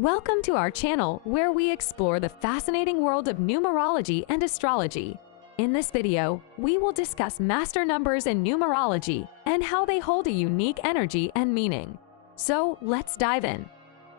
Welcome to our channel where we explore the fascinating world of numerology and astrology. In this video, we will discuss master numbers in numerology and how they hold a unique energy and meaning. So let's dive in.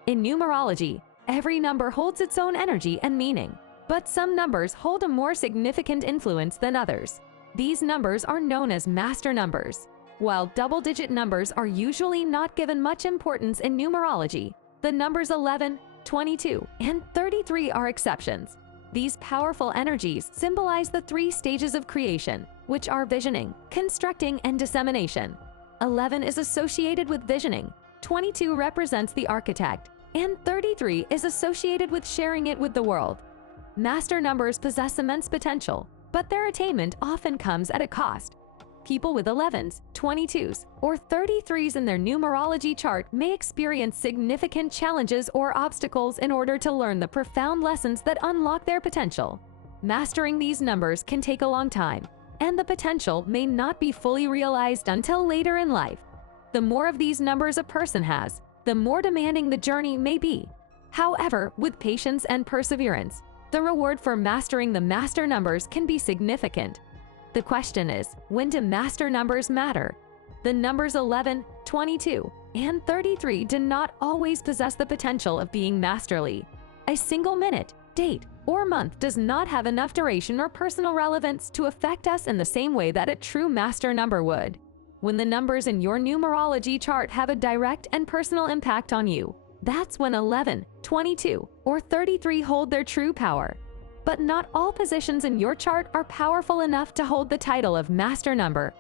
In numerology, every number holds its own energy and meaning, but some numbers hold a more significant influence than others. These numbers are known as master numbers. While double-digit numbers are usually not given much importance in numerology, the numbers 11, 22, and 33 are exceptions. These powerful energies symbolize the three stages of creation, which are visioning, constructing, and dissemination. 11 is associated with visioning, 22 represents the architect, and 33 is associated with sharing it with the world. Master numbers possess immense potential, but their attainment often comes at a cost. People with 11s, 22s, or 33s in their numerology chart may experience significant challenges or obstacles in order to learn the profound lessons that unlock their potential. Mastering these numbers can take a long time, and the potential may not be fully realized until later in life. The more of these numbers a person has, the more demanding the journey may be. However, with patience and perseverance, the reward for mastering the master numbers can be significant. The question is, when do master numbers matter? The numbers 11, 22, and 33 do not always possess the potential of being masterly. A single minute, date, or month does not have enough duration or personal relevance to affect us in the same way that a true master number would. When the numbers in your numerology chart have a direct and personal impact on you, that's when 11, 22, or 33 hold their true power. But not all positions in your chart are powerful enough to hold the title of master number.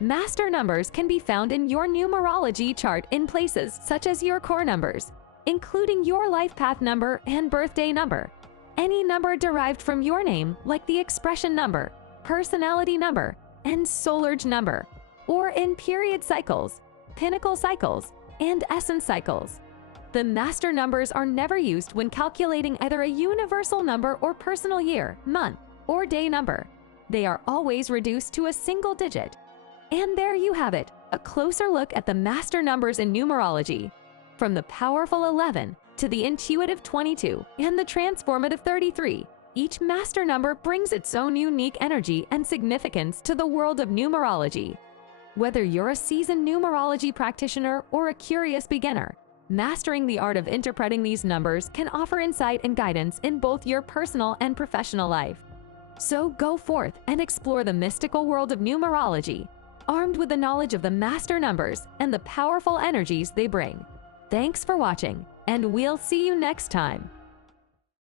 Master numbers can be found in your numerology chart in places such as your core numbers, including your life path number and birthday number. Any number derived from your name, like the expression number, personality number, and solarge number, or in period cycles, pinnacle cycles, and essence cycles. The master numbers are never used when calculating either a universal number or personal year, month, or day number. They are always reduced to a single digit. And there you have it, a closer look at the master numbers in numerology. From the powerful 11 to the intuitive 22 and the transformative 33, each master number brings its own unique energy and significance to the world of numerology. Whether you're a seasoned numerology practitioner or a curious beginner, mastering the art of interpreting these numbers can offer insight and guidance in both your personal and professional life. So go forth and explore the mystical world of numerology, armed with the knowledge of the master numbers and the powerful energies they bring. Thanks for watching, and we'll see you next time.